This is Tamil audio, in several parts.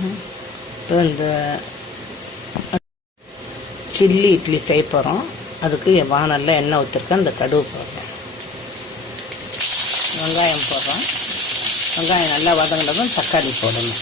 இப்போ இந்த சில்லி இட்லி செய்ய போகிறோம். அதுக்கு வானலில் எண்ணெய் ஊற்றிருக்கேன். இந்த கடுகு போடுறோம், வெங்காயம் போடுறோம். வெங்காயம் நல்லா வதங்கினதும் தக்காளி போடணும்.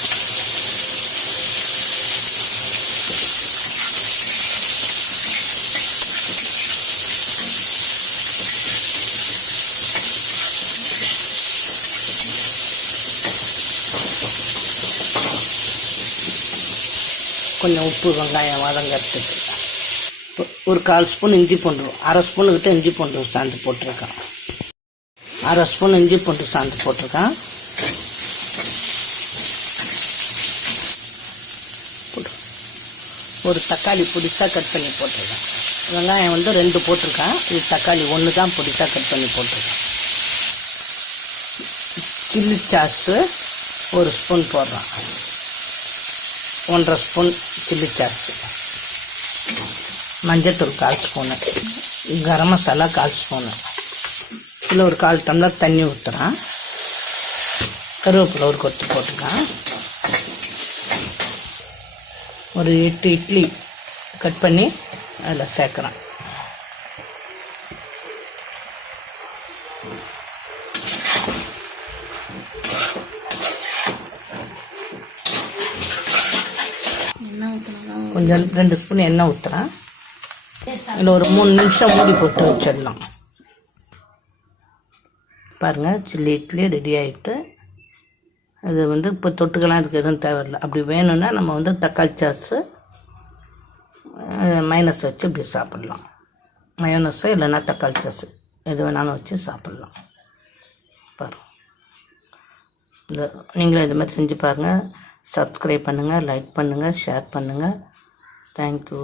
கொஞ்சம் உப்பு, வெங்காயம் வதங்கிறதுக்கு ஒரு 1/4 ஸ்பூன் இஞ்சி பூண்டு, 1/2 ஸ்பூனுக்கிட்ட இஞ்சி பூண்டு சாந்து போட்டிருக்கேன். 1/2 ஸ்பூன் இஞ்சி பூண்டு சாந்து போட்டிருக்கேன். ஒரு தக்காளி பொடிசாக கட் பண்ணி போட்டிருக்கேன். வெங்காயம் 2 போட்டிருக்கேன். இது தக்காளி 1 தான் பொடிசாக கட் பண்ணி போட்டிருக்கேன். சில்லி சாஸு 1 ஸ்பூன் போடுறேன். 1/2 ஸ்பூன் சில்லி சாஸு. மஞ்சத்தூள் 1/4 ஸ்பூனு. கரம் மசாலா 1/4 ஸ்பூனு. இதில் ஒரு 1/4 டம்ளர் தண்ணி ஊற்றுறேன். கருவேப்பிலை ஒரு கொத்து போட்டுருக்கேன். ஒரு 8 இட்லி கட் பண்ணி அதில் சேர்க்குறேன். கொஞ்சம் 2 ஸ்பூன் எண்ணெய் ஊற்றுறேன். இதில் ஒரு 3 நிமிஷம் மூடி போட்டு வச்சிடலாம். பாருங்கள், சில்லி இட்லி ரெடி ஆகிட்டு. அது இப்போ தொட்டுக்கலாம், இதுக்கு எதுவும் தேவையில்லை. அப்படி வேணும்னா நம்ம தக்காளி சாஸு மைனஸ் வச்சு இப்படி சாப்பிட்லாம். மயோனஸோ இல்லைன்னா தக்காளி சாஸு எது வேணாலும் வச்சு சாப்பிட்லாம். பாருங்கள், நீங்களும் இது மாதிரி செஞ்சு பாருங்கள். சப்ஸ்கிரைப் பண்ணுங்கள், லைக் பண்ணுங்கள், ஷேர் பண்ணுங்கள். தேங்க்யூ.